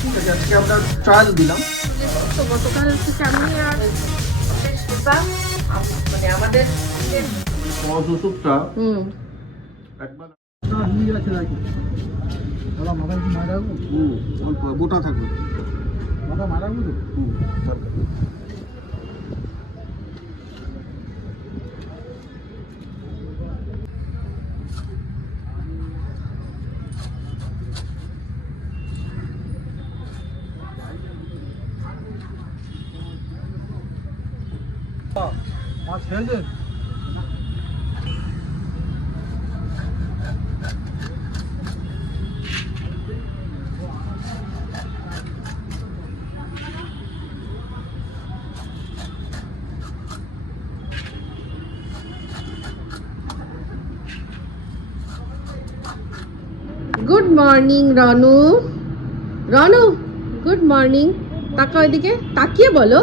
ঠিক আছে, আজকে আমরা ট্রায়াল দিলাম। তো গতকাল থেকে আমি আর মানে আমাদের সস ওষুধটা একবার অল্প গোটা থাকবে, মাথা মারা গুলো মাছ খেয়েছেন? Good morning Ronu. Ronu good morning. তাকাও এদিকে, তাকিয়ে বলো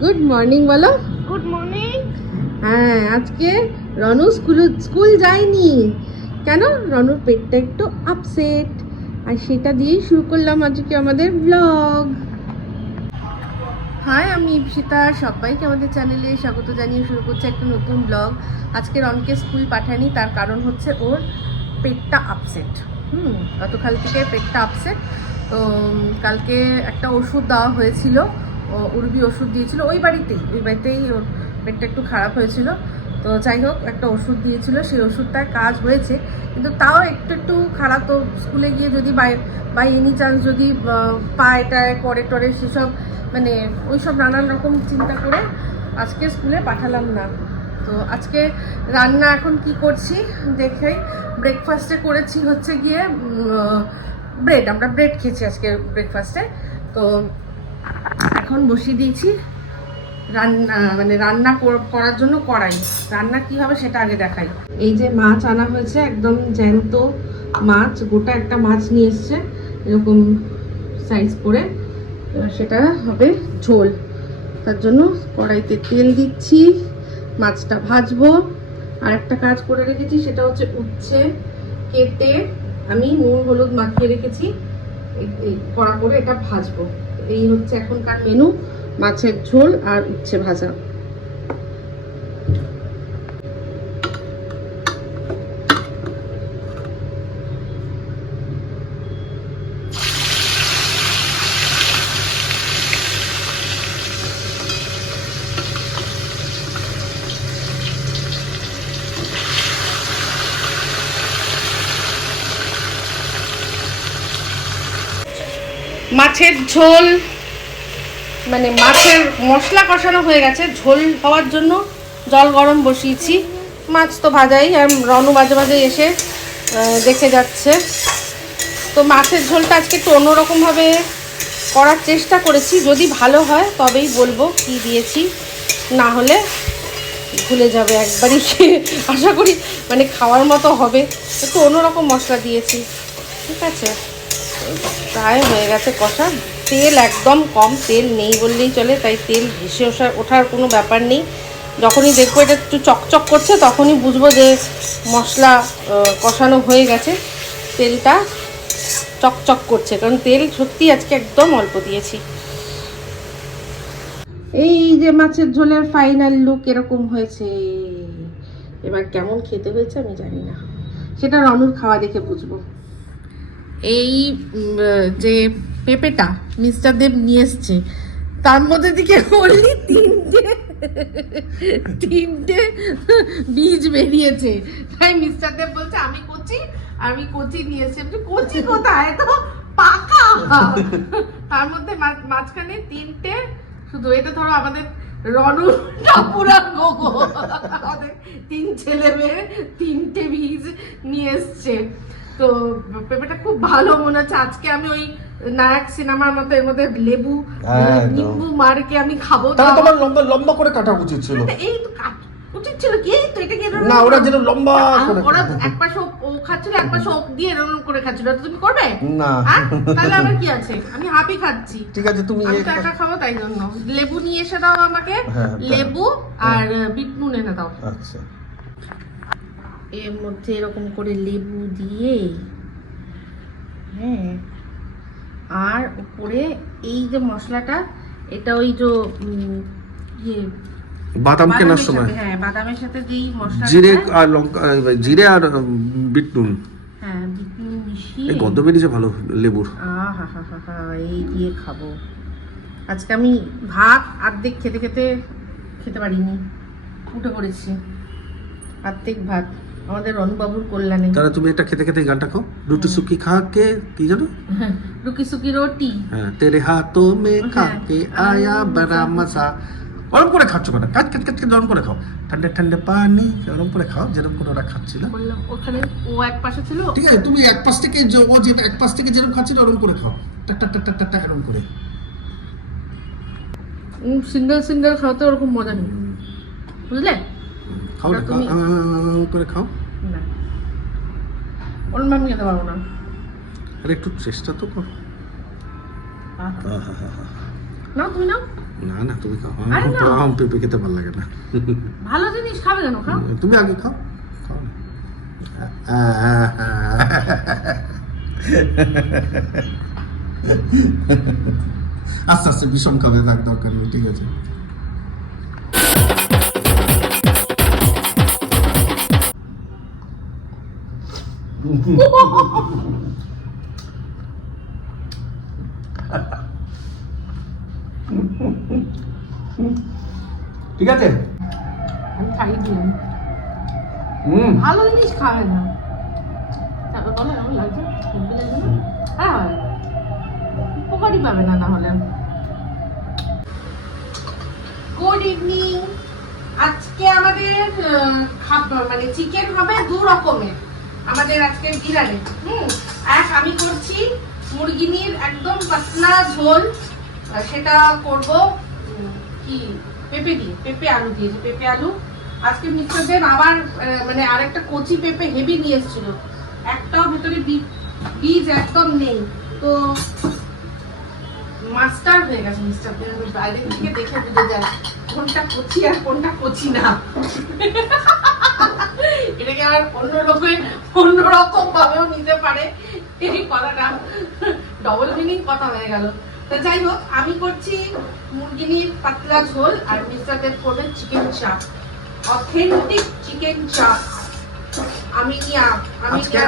গুড মর্নিং বলো। Good morning. হ্যাঁ, আজকে রনু স্কুল যায়নি। কেন? রনুর পেটটা একটু আপসেট, আর সেটা দিয়েই শুরু করলাম আজকে আমাদের ব্লগ। হাই, আমি ইপসিতা, সবাইকে আমাদের চ্যানেলে স্বাগত জানিয়ে শুরু করছে একটা নতুন ব্লগ। আজকে রনকে স্কুল পাঠায়নি, তার কারণ হচ্ছে ওর পেটটা আপসেট। গতকাল থেকে পেটটা আপসেট। তো কালকে একটা ওষুধ দেওয়া হয়েছিল, উর্বি ওষুধ দিয়েছিল ওই বাড়িতেই ওর পেটটা একটু খারাপ হয়েছিল। তো যাই হোক, একটা ওষুধ দিয়েছিল, সেই ওষুধটার কাজ হয়েছে, কিন্তু তাও একটু খারাপ। তো স্কুলে গিয়ে যদি বাই এনি চান্স যদি পায় টায় করে টরে সেসব মানে ওই সব নানান রকম চিন্তা করে আজকে স্কুলে পাঠালাম না। তো আজকে রান্না এখন কি করছি দেখে, ব্রেকফাস্টে করেছি হচ্ছে গিয়ে ব্রেড। আমরা ব্রেড খেয়েছি আজকে ব্রেকফাস্টে। তো এখন বসিয়ে দিয়েছি রান্না করার জন্য কড়াই। রান্না কি হবে সেটা আগে দেখাই। এই যে মাছ আনা হয়েছে, একদম জ্যান্ত মাছ, গোটা একটা মাছ নিয়ে এসছে এরকম সাইজ করে। সেটা হবে ঝোল। তার জন্য কড়াইতে তেল দিচ্ছি, মাছটা ভাজবো। আর একটা কাজ করে রেখেছি, সেটা হচ্ছে উচ্ছে কেটে আমি নুন হলুদ মাখিয়ে রেখেছি, কড়া করে এটা ভাজবো। এই হচ্ছে এখনকার মেনু, মাছের ঝোল আর উচ্ছে ভাজা। মাছের ঝোল মানে মাছের মশলা কষানো হয়ে গেছে, ঝোল হওয়ার জন্য জল গরম বসিয়েছি। মাছ তো ভাজাই, আর রনু মাঝে মাঝে এসে দেখে যাচ্ছে। তো মাছের ঝোলটা আজকে একটু অন্যরকমভাবে করার চেষ্টা করেছি, যদি ভালো হয় তবেই বলবো কি দিয়েছি, না হলে ভুলে যাবে একবারই। আশা করি মানে খাওয়ার মতো হবে। একটু অন্যরকম মশলা দিয়েছি, ঠিক আছে। প্রায় হয়ে গেছে কষা, তেল একদম কম, তেল নেই বললেই চলে, তাই তেল ভেসে ওঠার কোনো ব্যাপার নেই। যখনই দেখবো এটা একটু চকচক করছে তখনই বুঝবো যে মশলা কষানো হয়ে গেছে, তেলটা চকচক করছে, কারণ তেল সত্যি আজকে একদম অল্প দিয়েছি। এই যে মাছের ঝোলের ফাইনাল লুক এরকম হয়েছে। এবার কেমন খেতে হয়েছে আমি জানি না, সেটা রনুর খাওয়া দেখে বুঝবো। এই যে পেঁপেটা মিস্টার দেব নিয়ে এসছে, তার মধ্যে দিকে বললি তিনটে বীজ বেরিয়েছে, তাই মিস্টার দেব বলছে আমি কচি নিয়ে এসেছি। কচি কোথায়, তো পাকা। তার মধ্যে মাঝখানে তিনটে শুধু। এটা ধরো আমাদের রনু টাপুরা গোগো, আমাদের তিন ছেলে মেয়ে তিনটে বীজ নিয়ে এসছে। তো পেঁপেটা খুব ভালো মনে হচ্ছে। আজকে আমি ওই নায়ক সিনেমার মতো এর মধ্যে লেবু নিম্বু মারকে আমি খাবো। তোমার লম্বা লম্বা করে কাটা উচিত ছিল। এই তো উচিত ছিল কি, তো এটা কি না, ওরা যেন লম্বা করে, ওরা এক পাশে ও খাচ্ছিল, এক পাশে ও দিয়ে এরকম করে খাচ্ছিল। তো তুমি করবে না? তাহলে আবার কি আছে, আমি হাফই খাচ্ছি। ঠিক আছে, তুমি একা খাবো, তাই জন্য লেবু নিয়ে এসে দাও আমাকে। লেবু আর বিট নুন এনে দাও। আচ্ছা, এর মধ্যে এরকম করে লেবু দিয়ে, হ্যাঁ, আর উপরে এই যে মশলাটা, এটা ওই যে ইয়ে বাদাম কেনার বাদামের সময় সাথে, হ্যাঁ বাদামের সাথে যেই মশলা, জিরে আর লঙ্কা, জিরে আর বিট নুন, হ্যাঁ বিট নুন মিশিয়ে, এই গন্ধ বেরিয়েছে ভালো লেবুর। আহা, এই দিয়ে খাবো। আজকে আমি ভাত অর্ধেক খেতে খেতে খেতে পারিনি, উঠে পড়েছি অর্ধেক ভাত আমাদের রণবাবুর কল্যাণে। তাহলে তুমি এটা খেতে খেতে গানটা খাও, রুটি সুকি খা কে, কি জানো, রুকি সুকি রুটি, হ্যাঁ, তেরে হাতো মে খা কে আয়া বড়া মজা। গরম করে খাচ্ছ কেন, কাজ কাজ কাজ গরম করে খাও, ঠান্ডা ঠান্ডা পানি গরম করে খাও, যেরকম করে ওরা খাচ্ছিল। বললাম ওখানে ও এক পাশে ছিল, ঠিক আছে, তুমি এক পাশ থেকে ও যে এক পাশ থেকে যেরকম খাচ্ছিল ওরকম করে খাও, টাক টাক টাক টাক টাক এরকম করে। সিঙ্গেল সিঙ্গেল খাওয়াতে ওরকম মজা নেই, বুঝলে? খাও না, তুমি- করে খাও। না, ওরম আমি খেতে পারবো না। আরে একটু চেষ্টা তো করো। না তুমি নাও, না না, তুমি খাও, আরে না। আম পেঁপে খেতে ভালো লাগে না। ভালো জিনিস খাবে কেন, খাও। তুমি আগে খাও, খাও না। আস্তে আস্তে বিষম খাবে, থাক দরকার নেই, ঠিক আছে। ঠিক আছে। আমি খাইয়ে দিলাম, ভালো জিনিস খাবে না। তারপর বলে এমন লাগছে, হেব্বি লাগছে না? হ্যাঁ, উপকারই পাবে না তাহলে। Good evening. আজকে আমাদের মানে চিকেন হবে দু রকমের আমাদের আজকের ডিনারে। এক আমি করছি মুরগিনির একদম পাতলা ঝোল, সেটা করব কি পেঁপে দিয়ে, পেঁপে আলু দিয়েছে, পেঁপে আলু। আজকে মিত্রদের আবার মানে আরেকটা কচি পেঁপে হেভি নিয়ে এসেছিল, একটাও ভেতরে বীজ একদম নেই, তো মাস্টার হয়ে গেছে মিস্টারদের, বাইরে থেকে দেখে বুঝে যায় কোনটা কচি আর কোনটা কচি না। এটাকে আবার অন্যরকম ভাবেও নিতে পারে, এই কথাটা ডবল মিনিং কথা হয়ে গেল। তো যাই হোক, আমি করছি মুরগিনির পাতলা ঝোল আর মিস্টারদের করবে চিকেন চাপ, অথেন্টিক চিকেন চাপ।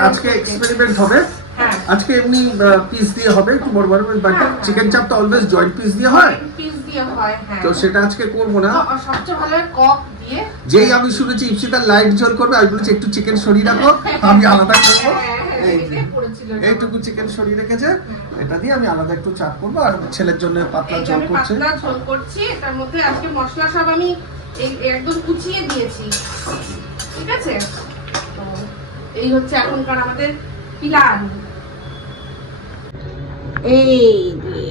আজকে এক্সপেরিমেন্ট হবে। হ্যাঁ, আজকে এমনি পিস দিয়ে হবে, একটু বড় বড়, বাট হ্যাঁ, চিকেন চাপ তো অলওয়েজ জয়েন্ট পিস দিয়ে হয়, পিস দিয়ে হয়, হ্যাঁ। তো সেটা আজকে করব না। সবচেয়ে ভালো হয় কক দিয়ে। যেই আমি শুনেছি ইপসিতার লাইট ঝোল করবে, আমি বলেছি একটু চিকেন সরিয়ে রাখো, আমি আলাদা করবো। এই যে, এইটুকু চিকেন সরিয়ে রেখেছে, এটা দিয়ে আমি আলাদা একটু চাপ করবো, আর ছেলের জন্য পাতলা ঝোল করছে। পাতলা ঝোল করছি, এটার মধ্যে আজকে মশলা সব আমি একদম কুচিয়ে দিয়েছি, ঠিক আছে? তো এই হচ্ছে এখনকার আমাদের প্ল্যান। এই যে,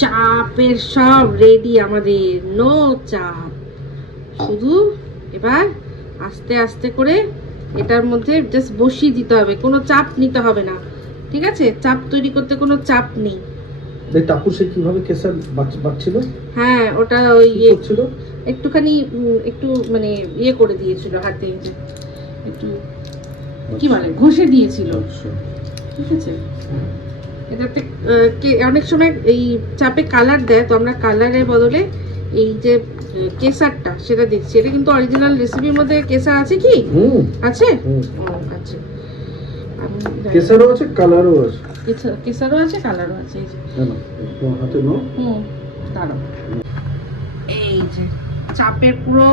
চাপের সব রেডি আমাদের, নো চাপ, শুধু এবার আস্তে আস্তে করে এটার মধ্যে জাস্ট বসিয়ে দিতে হবে, কোনো চাপ নিতে হবে না, ঠিক আছে? চাপ তৈরি করতে কোনো চাপ নেই। টাপু সে কিভাবে কেসার বাচ্ছিল? হ্যাঁ, ওটা ওই একটুখানি একটু মানে ইয়ে করে দিয়েছিল হাতে, একটু কি বলে ঘষে দিয়েছিল, ঠিক আছে? এটাতে অনেক সময় এই চাপে কালার দেয়, তো আমরা কালারের বদলে এই যে কেসারটা সেটা দিচ্ছি। এটা কিন্তু অরিজিনাল রেসিপির মধ্যে কেসার আছে কি? আছে, আচ্ছা, কেসারও আছে, কালারও আছে, কেসারও আছে, কালারও আছে। এই যে হাতে নাও, দাঁড়াও, এই যে চাপের পুরো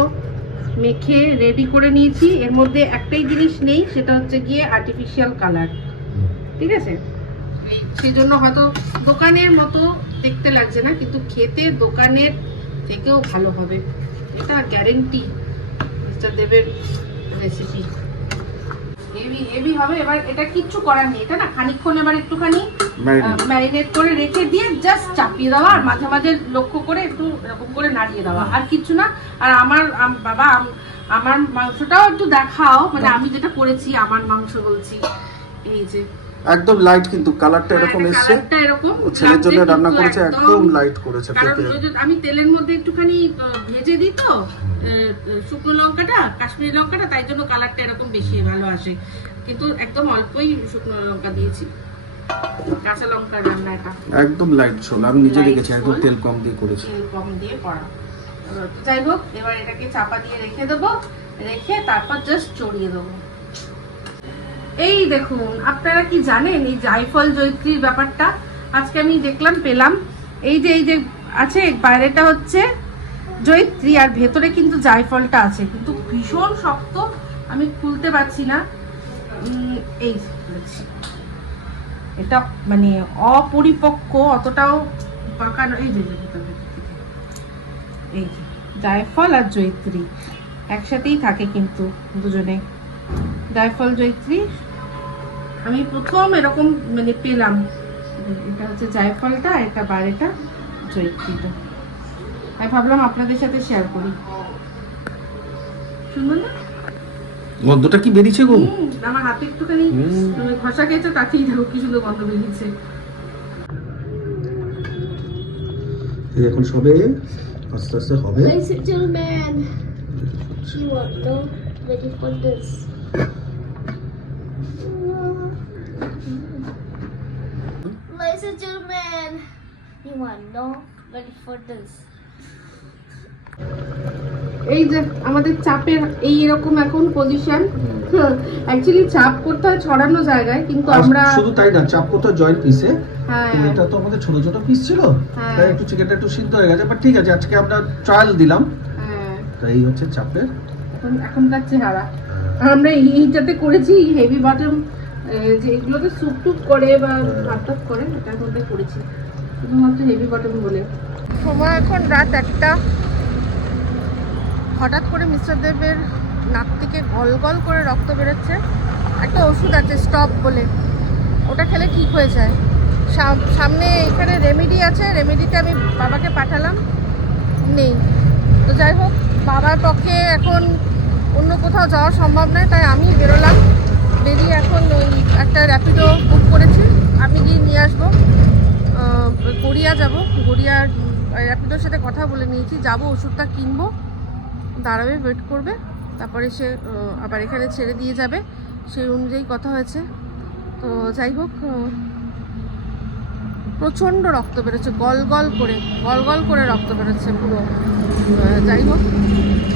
মেখে রেডি করে নিয়েছি। এর মধ্যে একটাই জিনিস নেই, সেটা হচ্ছে গিয়ে আর্টিফিশিয়াল কালার, ঠিক আছে? সেই জন্য হয়তো দোকানের মতো দেখতে লাগছে না, কিন্তু খেতে দোকানের থেকেও ভালো হবে, এটা গ্যারেন্টি মিস্টার দেবের রেসিপি। হেভি হবে। এবার এটা কিচ্ছু করার নেই, এটা না খানিকক্ষণ এবার একটুখানি ম্যারিনেট করে রেখে দিয়ে জাস্ট চাপিয়ে দেওয়া, আর মাঝে মাঝে লক্ষ্য করে একটু এরকম করে নাড়িয়ে দেওয়া, আর কিচ্ছু না। আর বাবা আমার মাংসটাও একটু দেখাও, মানে আমি যেটা করেছি আমার মাংস বলছি, এই যে একদম লাইট, কিন্তু কালারটা এরকম এসছে। কালারটা এরকম ও ছেলের জন্য লাগছে, রান্না কিন্তু করেছে, একদম লাইট করেছে কারণ পেঁপে। ওই যে আমি তেলের মধ্যে একটুখানি ভেজে দিই তো শুকনো লঙ্কাটা, কাশ্মীরি লঙ্কাটা, তাই জন্য কালারটা এরকম বেশি ভালো আসে, কিন্তু একদম অল্পই শুকনো লঙ্কা দিয়েছি, কাঁচা লঙ্কার রান্না এটা। একদম লাইট ঝোল, আমি নিজে Light রেখেছি, একদম ঝোল। তেল কম দিয়ে করেছি। তেল কম দিয়ে করা। যাই হোক, এবার এটাকে চাপা দিয়ে রেখে দেবো, রেখে তারপর জাস্ট চড়িয়ে দেবো। এই দেখুন, আপনারা কি জানেন এই জায়ফল জয়িত্রীর ব্যাপারটা? আজকে আমি দেখলাম, পেলাম। এই যে আছে, বাইরেটা হচ্ছে জয়িত্রী আর ভেতরে কিন্তু জায়ফলটা আছে, কিন্তু ভীষণ শক্ত, আমি খুলতে পারছি না। এই খুলেছি। এটা মানে অপরিপক্ক, অতটাও পাকানো। এই যে এই যে জায়ফল আর জয়িত্রী একসাথেই থাকে কিন্তু দুজনে। জায়ফল জয়িত্রী আমি প্রথম এরকম মানে পেলাম। এটা হচ্ছে জায়ফলটা, এটা বাইরেটা জয়িত্রীটা। আমি ভাবলাম আপনাদের সাথে শেয়ার করি। সুন্দর না? গন্ধটা কি বেরিয়েছে গো? আমার হাতে একটুখানি ঘষা খেয়েছে, তাতেই দেখো কি সুন্দর গন্ধ বেরিয়েছে। এই এখন সবে আস্তে আস্তে হবে। Ladies and gentlemen, you are not ready for this. Ladies and gentlemen, you are not ready for this. এই যে আমাদের চাপের এই এরকম এখন পজিশন। অ্যাকচুয়ালি চাপ করতে হয় ছড়ানো জায়গায়, কিন্তু আমরা শুধু তাই না, চাপ করতে জয়েন্ট পিসে। হ্যাঁ, এটা তো আমাদের ছোট ছোট পিস ছিল, হ্যাঁ। তাই একটু চিকেনটা একটু সিদ্ধ হয়ে গেছে, বাট ঠিক আছে, আজকে আমরা ট্রায়াল দিলাম। হ্যাঁ, তাই হচ্ছে চাপের এখনকার চেহারা। আমরা এইটাতে করেছি হেভি বটম, যে এগুলোতে স্যুপ টুপ করে বা ভাত টাত করে, এটার মধ্যে করেছি শুধুমাত্র হেভি বটম বলে। সময় এখন রাত 1টা। হঠাৎ করে মিস্টার দেবের নাক থেকে গল গল করে রক্ত বেরোচ্ছে। একটা ওষুধ আছে স্টপ বলে, ওটা খেলে ঠিক হয়ে যায়। সামনে এখানে রেমেডি আছে, রেমেডিতে আমি বাবাকে পাঠালাম, নেই। তো যাই হোক, বাবার পক্ষে এখন অন্য কোথাও যাওয়া সম্ভব নয়, তাই আমি বেরোলাম। বেরিয়ে এখন ওই একটা র্যাপিডো বুক করেছি, আমি গিয়ে নিয়ে আসবো। গড়িয়া যাব, গড়িয়ার র্যাপিডোর সাথে কথা বলে নিয়েছি, যাব, ওষুধটা কিনবো, দাঁড়াবে, ওয়েট করবে, তারপরে সে আবার এখানে ছেড়ে দিয়ে যাবে, সেই অনুযায়ী কথা হয়েছে। তো যাই হোক, প্রচণ্ড রক্ত বেরোচ্ছে, গল গল করে রক্ত বেরোচ্ছে পুরো। যাই হোক,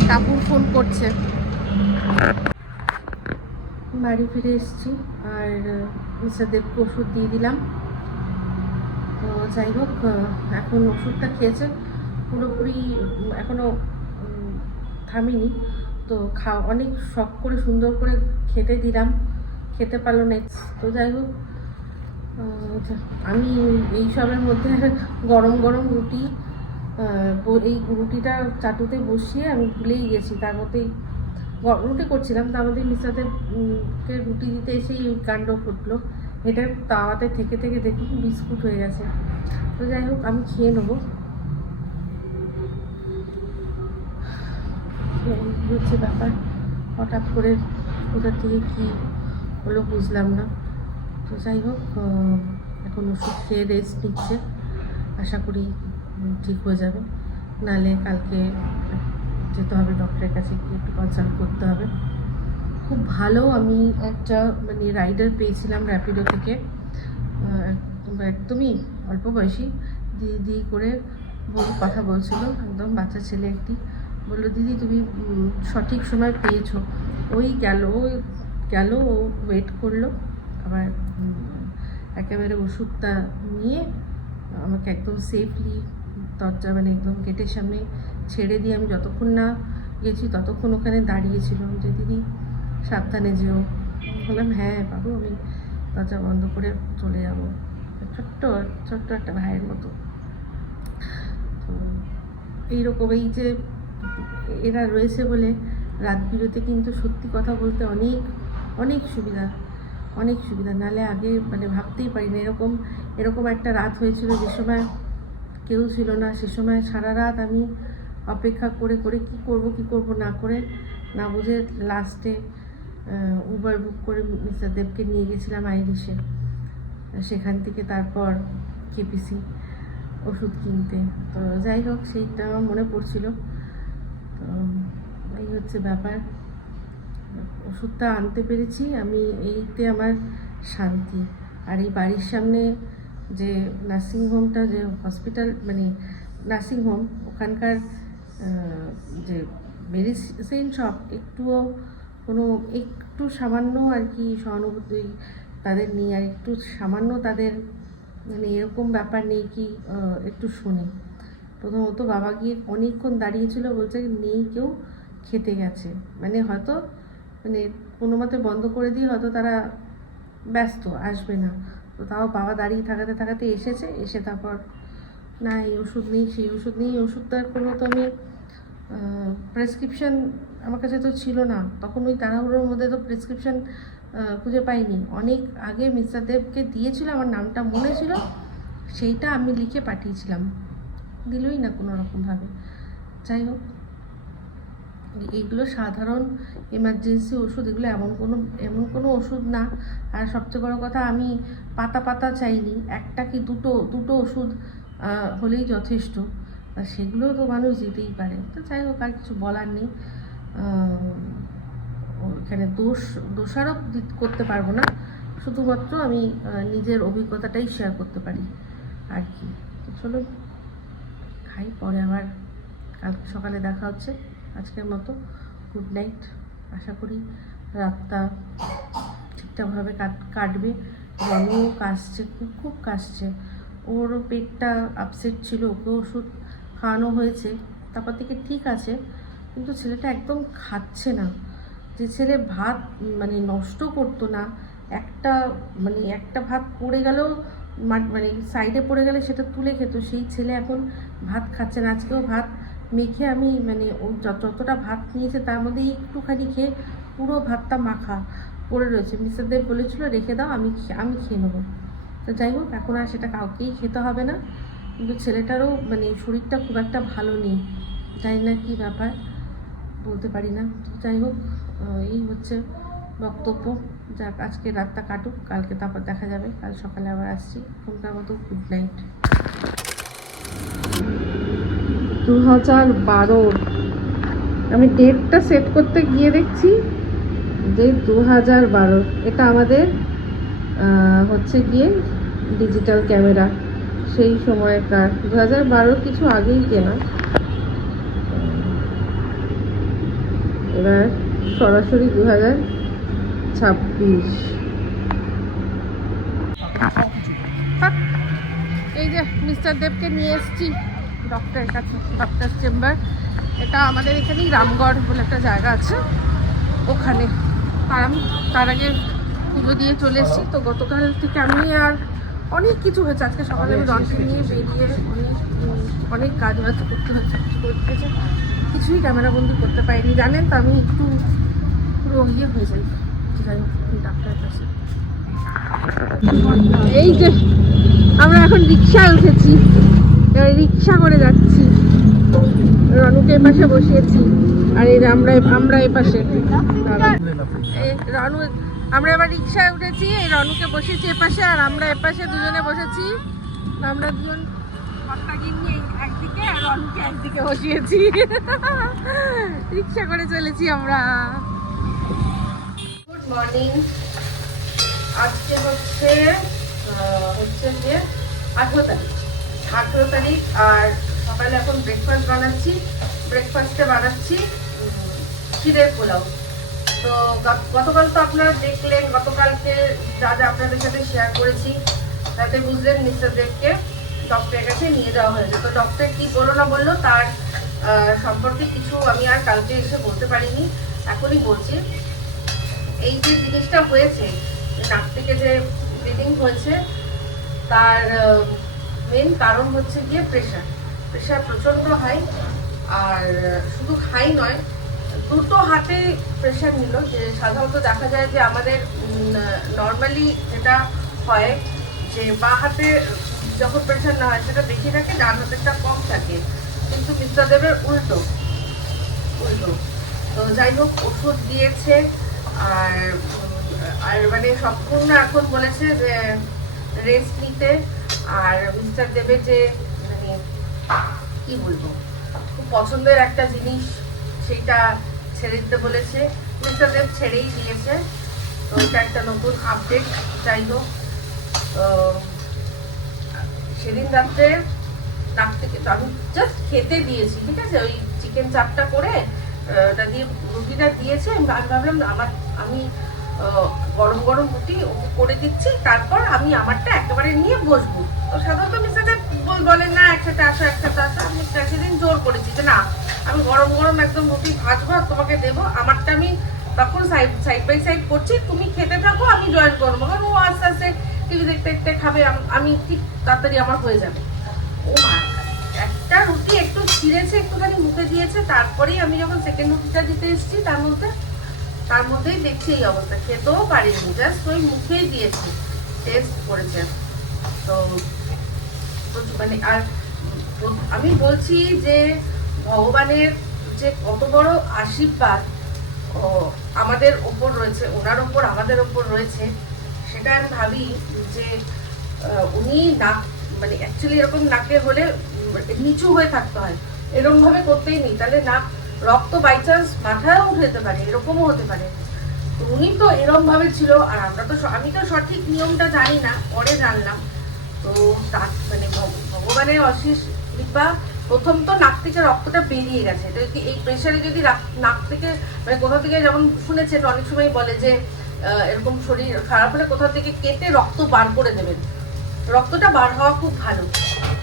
টাপুর ফোন করছে। বাড়ি ফিরে এসেছি আর মিস্টার দেবকে ওষুধ দিয়ে দিলাম। তো যাই হোক, এখন ওষুধটা খেয়েছে, পুরোপুরি এখনও থামিনি। তো অনেক শখ করে সুন্দর করে খেতে দিলাম, খেতে পারলো না। তো যাই হোক, আমি এইসবের মধ্যে গরম গরম রুটি, এই রুটিটা চাটুতে বসিয়ে আমি ভুলেই গেছি, তার মধ্যেই রুটি করছিলাম, তার মধ্যে মিস্টারদেরকে রুটি দিতে এসেই ওই কাণ্ড ঘটলো। এটা তাওয়াতে থেকে থেকে দেখুন বিস্কুট হয়ে গেছে। তো যাই হোক, আমি খেয়ে নেবো। হচ্ছে ব্যাপার, হঠাৎ করে কোথা থেকে কী হলো বুঝলাম না। তো যাই হোক, এখন ওষুধ খেয়ে রেস্ট নিচ্ছে, আশা করি ঠিক হয়ে যাবে, নাহলে কালকে যেতে হবে ডক্টরের কাছে, গিয়ে একটু কনসাল্ট করতে হবে। খুব ভালো, আমি একটা মানে রাইডার পেয়েছিলাম র্যাপিডো থেকে, একদমই অল্প বয়সী দিদি করে কথা বলছিল, একদম বাচ্চা ছেলে একটি। বললো, দিদি তুমি সঠিক সময় পেয়েছো। ওই গেল ও ওয়েট করলো, আবার একেবারে ওষুধটা নিয়ে আমাকে একদম সেফলি দরজা মানে একদম গেটের সামনে ছেড়ে দিয়ে, আমি যতক্ষণ না গেছি ততক্ষণ ওখানে দাঁড়িয়েছিল, যে দিদি সাবধানে যেও। বললাম, হ্যাঁ বাবু, আমি দরজা বন্ধ করে চলে যাবো। ছোট্ট একটা ভাইয়ের মতো। তো এইরকম, এই যে এরা রয়েছে বলে রাত বিরতে কিন্তু সত্যি কথা বলতে অনেক সুবিধা, নাহলে আগে মানে ভাবতেই পারি না এরকম একটা রাত হয়েছিল, যে সময় কেউ ছিল না। সে সময় সারা রাত আমি অপেক্ষা করে কি করব না বুঝে লাস্টে উবার বুক করে মিস্টার দেবকে নিয়ে গেছিলাম আইরিশে। সেখান থেকে তারপর কেপিসি ওষুধ কিনতে। তো যাই হোক, সেইটা আমার মনে পড়ছিল। তো এই হচ্ছে ব্যাপার, ওষুধটা আনতে পেরেছি আমি, এইতে আমার শান্তি। আর এই বাড়ির সামনে যে নার্সিংহোমটা, যে হসপিটাল মানে নার্সিংহোম, ওখানকার যে মেডিসিন শপ, একটুও কোনো একটু সামান্য আর কি সহানুভূতি তাদের নেই, আর একটু সামান্য তাদের মানে এরকম ব্যাপার নেই কি একটু শুনি। প্রথমত বাবা গিয়ে অনেকক্ষণ দাঁড়িয়েছিল, বলছে নেই, কেউ খেতে গেছে, মানে হয়তো মানে কোনো মতে বন্ধ করে দিয়ে হয়তো তারা ব্যস্ত, আসবে না। তো তাও বাবা দাঁড়িয়ে থাকাতে থাকাতে এসেছে, এসে তারপর না এই ওষুধ নেই, সেই ওষুধ নেই। ওষুধটার কোনো তো আমি প্রেসক্রিপশান আমার কাছে তো ছিল না তখন, ওই তাড়াহুড়োর মধ্যে তো প্রেসক্রিপশান খুঁজে পাইনি। অনেক আগে মিস্টার দেবকে দিয়েছিল, আমার নামটা মনে ছিল, সেইটা আমি লিখে পাঠিয়েছিলাম, দিলই না কোনো রকমভাবে। যাই হোক, এইগুলো সাধারণ এমার্জেন্সি ওষুধ, এগুলো এমন কোনো ওষুধ না। আর সবচেয়ে বড় কথা, আমি পাতা পাতা চাইনি, একটা কি দুটো ওষুধ হলেই যথেষ্ট। সেগুলো তো মানুষ দিতেই পারে। তো যাই হোক, আর কিছু বলার নেই। এখানে দোষারোপ করতে পারবো না, শুধুমাত্র আমি নিজের অভিজ্ঞতাটাই শেয়ার করতে পারি আর কি। তো চলো খাই, পরে আবার কালকে সকালে দেখা হচ্ছে। আজকের মতো গুড নাইট। আশা করি রাতটা ঠিকঠাকভাবে কাটবে। রনও কাশছে, খুব কাশছে, ওর পেটটা আপসেট ছিল, ওকে ওষুধ খাওয়ানো হয়েছে, তারপর থেকে ঠিক আছে, কিন্তু ছেলেটা একদম খাচ্ছে না। যে ছেলে ভাত মানে নষ্ট করতো না, একটা ভাত পড়ে গেলেও মানে সাইডে পড়ে গেলে সেটা তুলে খেত, সেই ছেলে এখন ভাত খাচ্ছে না। আজকেও ভাত মেখে আমি মানে ও যতটা ভাত নিয়েছে তার মধ্যে একটুখানি খেয়ে পুরো ভাতটা মাখা পড়ে রয়েছে। মিস্টার দেব বলেছিল রেখে দাও, আমি খেয়ে নেবো। তো যাই হোক, এখন আর সেটা কাউকেই খেতে হবে না। কিন্তু ছেলেটারও মানে শরীরটা খুব একটা ভালো নেই, জানি না কী ব্যাপার, বলতে পারি না। যাই হোক, এই হচ্ছে বক্তব্য। যাক, আজকে রাতটা কাটুক, কালকে তারপর দেখা যাবে, কাল সকালে আবার আসছি। এখনকার মতো গুড নাইট। 2012 আমি ডেটটা সেট করতে গিয়ে দেখছি যে 2012, এটা আমাদের হচ্ছে গিয়ে ডিজিটাল ক্যামেরা, সেই সময়কার 2012 কিছু আগেই কেনা। এবার সরাসরি 2026। এই যে মিস্টার দেবকে নিয়ে এসেছি ডক্টরের কাছে, ডক্টর চেম্বার। এটা আমাদের এখানেই রামগড় বলে একটা জায়গা আছে, ওখানে। আর আমি তার আগে পুজো দিয়ে চলে এসেছি। তো গতকাল থেকে আমি আর অনেক কিছু হয়েছে, আজকে সকালে আমি রনকে নিয়ে বেরিয়ে অনেক কাজ বাজ করতে হচ্ছে, কিছুই ক্যামেরাবন্দি করতে পারিনি, জানেন তো আমি একটু পুরো হয়ে যাই। যাই হোক, ডাক্তারের কাছে। এই যে আমরা এখন রিক্সায় উঠেছি, এবার রিক্সা করে যাচ্ছি। রনুকে এপাশে বসিয়েছি, আর এই যে আমরা এপাশে। রনু, আমরা এবার রিক্সায় উঠেছি, এই রনুকে বসিয়েছি এপাশে, আর আমরা এপাশে দুজনে বসেছি। আমরা দুজন নিয়ে একদিকে আর রনুকে একদিকে বসিয়েছি, রিক্সা করে চলেছি আমরা। Good morning. আজকে হচ্ছে যে 18 তারিখ, আর সকালে এখন ব্রেকফাস্টে বানাচ্ছি ক্ষীরের পোলাও। তো গতকাল তো আপনারা দেখলেন, গতকালকে যা আপনাদের সাথে শেয়ার করেছি তাতে বুঝলেন মিস্টার দেবকে ডক্টরের কাছে নিয়ে যাওয়া হয়েছে। তো ডক্টর কি বললো না বললো তার সম্পর্কে কিছু আমি আর কালকে এসে বলতে পারিনি, এখনই বলছি। এই যে জিনিসটা হয়েছে, নাক থেকে যে ব্লিডিং হয়েছে, তার মেন কারণ হচ্ছে গিয়ে প্রেশার প্রচণ্ড হাই। আর শুধু হাই নয়, দুটো হাতে প্রেশার নিল। যে সাধারণত দেখা যায় যে আমাদের নর্মালি যেটা হয় যে বা হাতে যখন প্রেশার না হয় সেটা বেশি থাকে, ডান হাতেরটা কম থাকে, কিন্তু মিস্টার দেবের উল্টো। তো যাই হোক, ওষুধ দিয়েছে, আর মানে সম্পূর্ণ এখন বলেছে যে রেস্ট নিতে। আর মিস্টার দেবের যে মানে কি বলবো খুব পছন্দের একটা জিনিস সেইটা ছেড়ে দিতে বলেছে, মিস্টার দেব ছেড়েই দিয়েছে। তো এটা একটা নতুন আপডেট। যাই হোক, সেদিন রাত্রে নাক থেকে তো আমি জাস্ট খেতে দিয়েছি, ঠিক আছে, ওই চিকেন চাপটা করে ওটা দিয়ে রুটিটা দিয়েছে। আমি ভাবলাম আমি গরম গরম রুটি করে দিচ্ছি, তারপর আমি আমারটা একেবারে নিয়ে বসবো। তো সাধারণত মিস্টার দেব বলেন না একসাথে আসো একসাথে আসো। আমি সেদিন জোর করেছি যে না, আমি গরম গরম একদম রুটি ভাজবো আর তোমাকে দেবো, আমারটা আমি তখন সাইড বাই সাইড করছি, তুমি খেতে থাকো, আমি জয়েন করবো। কারণ ও আস্তে আস্তে টিভি দেখতে দেখতে খাবে, আমি ঠিক তাড়াতাড়ি আমার হয়ে যাবে। ও মা, একটা রুটি একটু ছিঁড়েছে, একটুখানি মুখে দিয়েছে, তারপরেই আমি যখন সেকেন্ড রুটিটা দিতে এসেছি তার মধ্যেই দেখছি এই অবস্থা। খেতেও পারিনি, জাস্ট ওই মুখেই দিয়েছি, টেস্ট করেছে। তো মানে আর আমি বলছি যে ভগবানের যে কত বড় আশীর্বাদ আমাদের ওপর রয়েছে, ওনার ওপর আমাদের ওপর রয়েছে, সেটা আমি ভাবি যে উনি নাক মানে অ্যাকচুয়ালি এরকম নাকে হলে নিচু হয়ে থাকতে হয়, এরকম ভাবে করতেই নেই, তাহলে নাক রক্ত বাই চান্স মাথায়ও উঠে যেতে পারে, এরকমও হতে পারে। উনি তো এরকম ভাবে ছিল, আর আমি তো সঠিক নিয়মটা জানি না, পরে জানলাম। তো তার মানে ভগবানের অশেষ কৃপা, প্রথম তো নাক থেকে রক্তটা বেরিয়ে গেছে। তো এই প্রেশারে যদি নাক থেকে মানে কোথাও থেকে, যেমন শুনেছেন অনেক সময় বলে যে এরকম শরীর খারাপ হলে কোথাও থেকে কেটে রক্ত বার করে দেবেন, রক্তটা বার হওয়া খুব ভালো।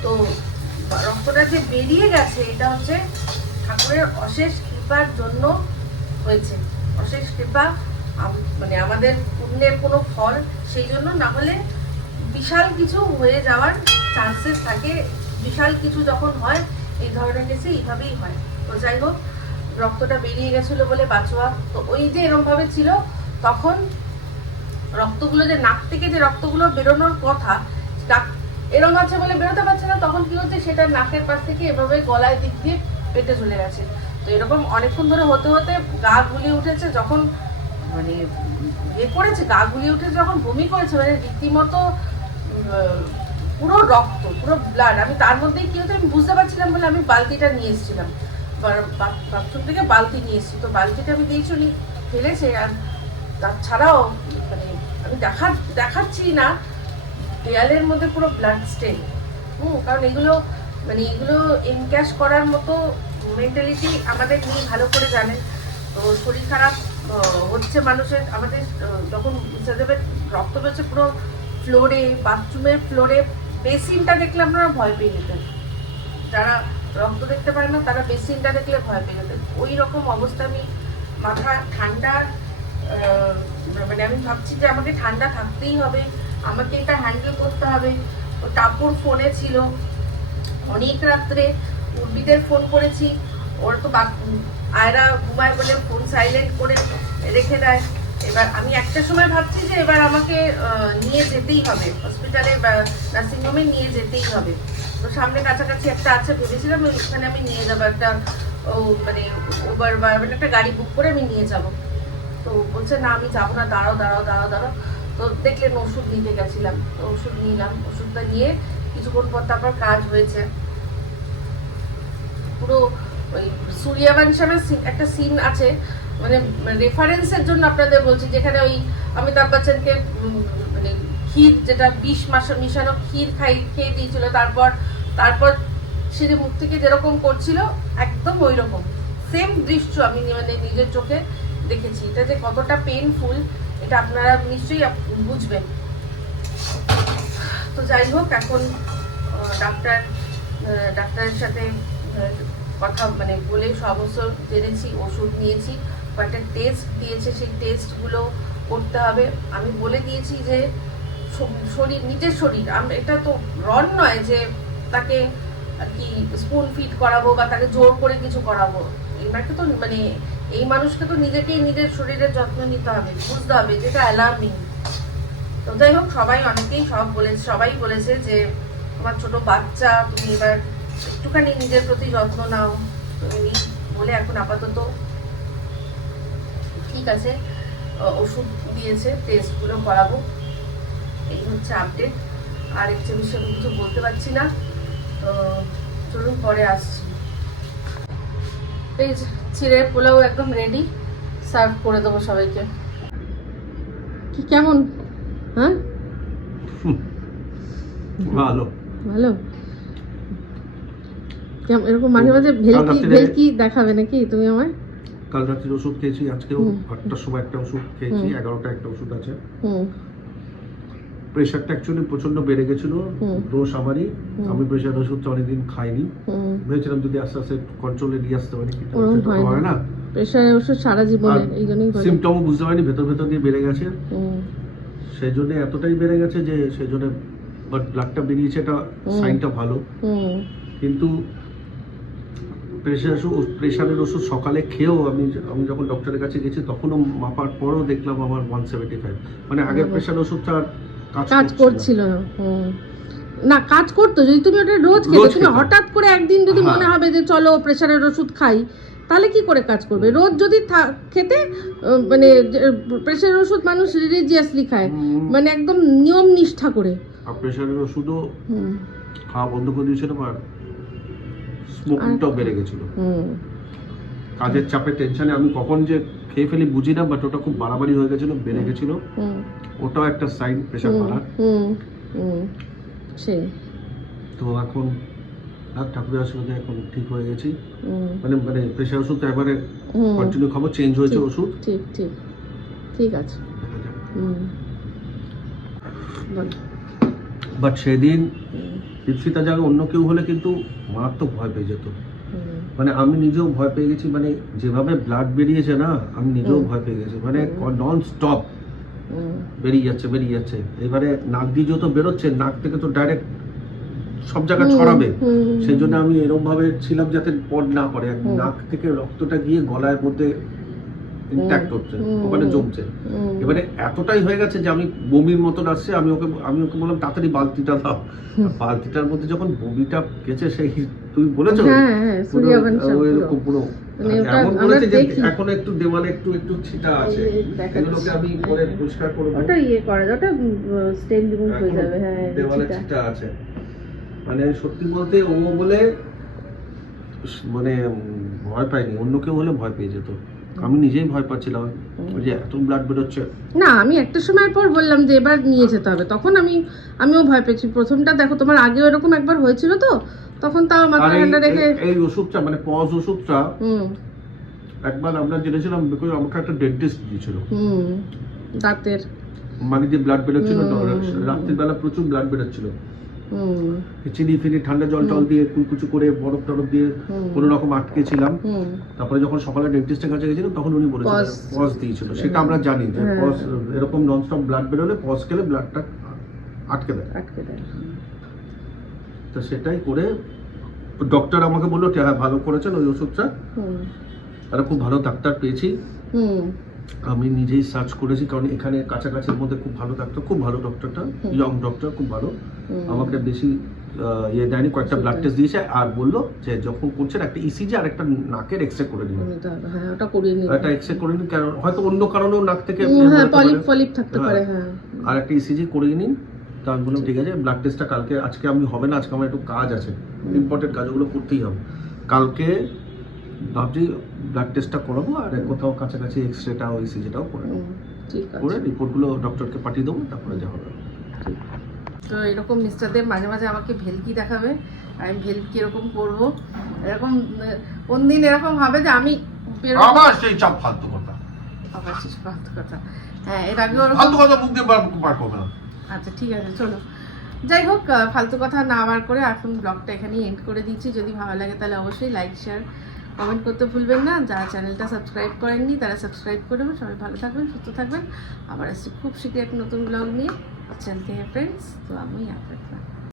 তো রক্তটা যে বেরিয়ে গেছে, এটা হচ্ছে ঠাকুরের অশেষ কৃপার জন্য হয়েছে। অশেষ কৃপা, মানে আমাদের পুণ্যের কোনো ফল, সেই জন্য। না হলে বিশাল কিছু হয়ে যাওয়ার চান্সেস থাকে। বিশাল কিছু যখন হয় এই ধরনের কেসে এইভাবেই হয়। তো যাই হোক, রক্তটা বেরিয়ে গেছিল বলে বাঁচোয়া। তো ওই যে এরম ভাবে ছিল, তখন রক্তগুলো যে নাক থেকে যে রক্তগুলো বেরোনোর কথা, এরম আছে বলে বেরোতে পারছে না, তখন কি হচ্ছে সেটা নাকের পাশ থেকে এভাবে গলায় দিক দিয়ে পেটে চলে গেছে। তো এরকম অনেকক্ষণ ধরে হতে হতে গা গুলিয়ে উঠেছে, যখন মানে করেছে গা গুলিয়ে উঠে যখন বমি করেছে, মানে রীতিমতো পুরো রক্ত, পুরো ব্লাড। আমি তার মধ্যেই কি হচ্ছে আমি বুঝতে পারছিলাম বলে আমি বালতিটা নিয়ে এসেছিলাম, বাথরুম থেকে বালতি নিয়ে এসেছি। তো বালতিটা আমি দিয়েছি, উনি ফেলেছে। আর তাছাড়াও মানে আমি দেখাচ্ছি না, দেয়ালের মধ্যে পুরো ব্লাড স্টেন। কারণ এগুলো এনক্যাশ করার মতো মেন্টালিটি আমাদের নিয়ে ভালো করে জানেন। তো শরীর খারাপ হচ্ছে মানুষের, আমাদের যখন দেবের রক্ত বেরোচ্ছে পুরো ফ্লোরে, বাথরুমের ফ্লোরে, বেসিনটা দেখলে আপনারা ভয় পেয়ে যেতেন। যারা রক্ত দেখতে পারে না তারা বেসিনটা দেখলে ভয় পেয়ে যেতেন। ওই রকম অবস্থা। আমি মাথা ঠান্ডা, মানে আমি ভাবছি যে আমাকে ঠান্ডা থাকতেই হবে, আমাকে এটা হ্যান্ডেল করতে হবে। টাপুর ফোনে ছিল, অনেক রাত্রে উর্বিদের ফোন করেছি, ওর তো আয়রা ঘুমায় বলে ফোন সাইলেন্ট করে রেখে দেয়। এবার আমি একটা সময় ভাবছি যে এবার আমাকে নিয়ে যেতেই হবে হসপিটালে বা নার্সিংহোমে, নিয়ে যেতেই হবে। তো সামনে কাছাকাছি একটা আছে, ভেবেছিলাম ওখানে আমি নিয়ে যাবো, একটা মানে ওবার বা একটা গাড়ি বুক করে আমি নিয়ে যাব। তো বলছে না আমি যাবো না, দাঁড়াও দাঁড়াও দাঁড়াও দাঁড়াও। তো দেখলেন ওষুধ নিতে গেছিলাম, তো ওষুধ নিলাম, ওষুধটা নিয়ে কিছুক্ষণ পর তারপর কাজ হয়েছে। পুরো ওই সূর্যবংশমের একটা সিন আছে, মানে রেফারেন্সের জন্য আপনাদের বলছি, যেখানে ওই অমিতাভ বচ্চনকে মানে ক্ষীর, যেটা 20 মাস মিশানো ক্ষীর খেয়ে দিয়েছিল, তারপর সে মুখ থেকে যেরকম করছিল একদম ওই রকম সেম দৃশ্য আমি মানে নিজের চোখে দেখেছি। এটা যে কতটা পেইনফুল এটা আপনারা নিশ্চয়ই বুঝবেন। তো যাই হোক, এখন ডাক্তারের সাথে কথা মানে বলে সমস্ত জেনেছি, ওষুধ নিয়েছি, কয়েকটা টেস্ট দিয়েছে, সেই টেস্টগুলো করতে হবে। আমি বলে দিয়েছি যে নিজের শরীর, এটা তো রন নয় যে তাকে আর কি স্পুন ফিড করাবো বা তাকে জোর করে কিছু করাবো। এবারকে তো মানে এই মানুষকে তো নিজেকেই নিজের শরীরের যত্ন নিতে হবে, বুঝতে হবে যেটা অ্যালার্মিং। তো যাই হোক, সবাই বলেছে যে তোমার ছোট বাচ্চা, তুমি এবার একটুখানি নিজের প্রতি যত্ন নাও। তো বলে এখন আপাতত ঠিক আছে, ওষুধ দিয়েছে, টেস্টগুলো করাবো, এই হচ্ছে আপডেট। আর এক্সিবিশন কিছু বলতে পারছি না, তো চলুন পরে আসছি। এই যে চিড়ের পোলাও একদম রেডি, সার্ভ করে দেবো সবাইকে। কি কেমন? হ্যাঁ ভালো ভালো। কেমন এরকম মাঝে মাঝে ভেলকি দেখাবে নাকি তুমি আমায়? কাল রাত্রির ওষুধ খেয়েছি, আজকেও 8টার সময় একটা ওষুধ খেয়েছি, 11টা একটা ওষুধ আছে। প্রেশারটা অ্যাকচুয়ালি প্রচন্ড বেড়ে গেছিল, দোষ আমারই। আমি প্রেশার ওষুধটা অনেকদিন খাইনি, ভেবেছিলাম যদি আস্তে আস্তে কন্ট্রোলে নিয়ে আসতে পারি, কিন্তু সেটা হয় না। প্রেশারের ওষুধ সারা জীবনে, এই জন্যই সিমটমও বুঝতে পারিনি, ভেতর ভেতর দিয়ে বেড়ে গেছে। সেই জন্য এতটাই বেড়ে গেছে যে সেই জন্য ব্লাডটা বেরিয়েছে, এটা সাইনটা ভালো। কিন্তু প্রেশারের ওষুধ সকালে খেয়েও আমি যখন ডক্টরের কাছে গেছি তখনও মাপার পরও দেখলাম আমার 175। মানে আগের প্রেশার ওষুধটা কাজ করছিল না, কাজ করতো যদি তুমি ওটা রোজ খেতে। তুমি হঠাৎ করে একদিন যদি মনে হবে যে চলো প্রেশারের ওষুধ খাই, তাহলে কি করে কাজ করবে? রোজ যদি খেতে, মানে প্রেশারের ওষুধ মানুষ রিলিজিয়াসলি খায়, মানে একদম নিয়ম নিষ্ঠা করে। আর প্রেশারের ওষুধও খাওয়া বন্ধ করে দিয়েছিল, আর স্মোকিংটাও বেড়ে গেছিল। কাজের চাপে টেনশনে আমি কখন যে খেয়ে ফেলি বুঝি না, বাট ওটা খুব বাড়াবাড়ি হয়ে গেছিল, বেড়ে গেছিল। ওটাও একটা সাইন প্রেশার বাড়ার। সেই তো এখন ঠাকুরের আশীর্বাদে এখন ঠিক হয়ে গেছি। মানে প্রেশার ওষুধটা এবারে কন্টিনিউ খাবো, চেঞ্জ হয়েছে ওষুধ। ঠিক ঠিক ঠিক আছে। বাট সেদিন দীপশিতা জায়গায় অন্য কেউ হলে কিন্তু মারাত্মক ভয় পেয়ে যেত। মানে আমি নিজেও ভয় পেয়ে গেছি, মানে যেভাবে ব্লাড বেরিয়েছে না, আমি নিজেও ভয় পেয়ে গেছি। মানে নন স্টপ বেরিয়ে যাচ্ছে। এবারে নাক দিয়ে যত বেরোচ্ছে, নাক থেকে তো ডাইরেক্ট সব জায়গায় ছড়াবে। সেই জন্য আমি এরকম ভাবে ছিলাম যাতে পড না পড়ে, নাক থেকে রক্তটা গিয়ে গলার মধ্যে ইনট্যাক্ট হচ্ছে, ওখানে জমছে। এবারে এতটাই হয়ে গেছে যে আমি বমির মতন আসছে। আমি ওকে বললাম তাড়াতাড়ি বালতিটা দাও। বালতিটার মধ্যে যখন বমিটা গেছে, সেই তুমি বলেছো ওইরকম পুরো এমন বলেছে যে এখনো একটু দেওয়ালে একটু ছিটা আছে, এগুলোকে আমি পরে পরিষ্কার করব। ওটা করে ওটা স্টেন রিমুভ হয়ে যাবে। হ্যাঁ, দেওয়ালে ছিটা আছে। মানে সত্যি বলতে ও বলে মানে ভয় পাইনি, অন্য কেউ হলে ভয় পেয়ে যেত। আমি নিজেই ভয় পাচ্ছিলাম যে এত ব্লাড বেরোচ্ছে। না, আমি একটা সময় পর বললাম যে এবার নিয়ে যেতে হবে, তখন আমিও ভয় পেয়েছি। প্রথমটা দেখো, তোমার আগেও এরকম একবার হয়েছিল, তো তখন তাও মাথা ঠান্ডা রেখে এই ওষুধটা মানে পজ ওষুধটা একবার আমরা জেনেছিলাম, বিকজ আমাকে একটা ডেন্টিস্ট দিয়েছিল দাঁতের, মানে যে ব্লাড বেরোচ্ছিল রাত্রির বেলা প্রচুর ব্লাড বেরোচ্ছিল। চিনি ফিনি ঠান্ডা জল টল দিয়ে কুচকুচু করে বরফ টরফ দিয়ে কোনো রকম আটকেছিলাম। তারপরে যখন সকালে ডেন্টিস্টের কাছে গেছিলাম তখন উনি বলেছিলেন পজ দিয়েছিল। সেটা আমরা জানি যে পজ এরকম ননস্টপ ব্লাড বেরোলে পজ খেলে ব্লাডটা আটকে দেয়। তো সেটাই করে ডক্টর আমাকে বললো হ্যাঁ ভালো করেছেন ওই ওষুধটা। আর খুব ভালো ডাক্তার পেয়েছি। আমি নিজেই সার্চ করেছি, কারণ এখানে কাছাকাছির মধ্যে খুব ভালো ডাক্তার, খুব ভালো ডক্টরটা, ইয়ং ডক্টর, খুব ভালো। আমাকে বেশি ইয়ে দেয়নি, কয়েকটা ব্লাড টেস্ট দিয়েছে আর বললো যে যখন করছেন একটা ইসিজি আর একটা নাকের এক্সরে করে নিন। একটা এক্সরে করে নিন, কারণ হয়তো অন্য কারণেও নাক থেকে পলিপ থাকতে পারে। আর একটা ইসিজি করে নিন। তা আমি বললাম ঠিক আছে, ব্লাড টেস্টটা কালকে, আজকে আমি হবে না, আজকে আমার একটু কাজ আছে, ইম্পর্টেন্ট কাজ, ওগুলো করতেই হবে। কালকে ভাবছি ব্লাড টেস্টটা করাবো, আর কোথাও কাছাকাছি এক্সরেটা ওই ইসিজিটাও করে নেবো, করে রিপোর্টগুলো ডক্টরকে পাঠিয়ে দেবো, তারপরে যা হবে। তো এরকম মিস্টারদের মাঝে মাঝে আমাকে ভেলকি দেখাবে, আমি ভেলকি এরকম করবো। এরকম কোন দিন এরকম হবে যে আমি আবার সেই চাপ ফালতু কথা, ফালতু কথা। হ্যাঁ, এর আগে ফালতু কথা মুখ দিয়ে বার করবে না। আচ্ছা ঠিক আছে, চলো যাই হোক, ফালতু কথা না বার করে এখন ব্লগটা এখানেই এন্ড করে দিচ্ছি। যদি ভালো লাগে তাহলে অবশ্যই লাইক শেয়ার কমেন্ট করতে ভুলবেন না। যারা চ্যানেলটা সাবস্ক্রাইব করেননি তারা সাবস্ক্রাইব করে দেবেন। সবাই ভালো থাকবেন, সুস্থ থাকবেন। আবার আসছি খুব শীঘ্রই একটা নতুন ব্লগ নিয়ে। চ্যানেল থেকে ফ্রেন্ডস, তো আমি আপনার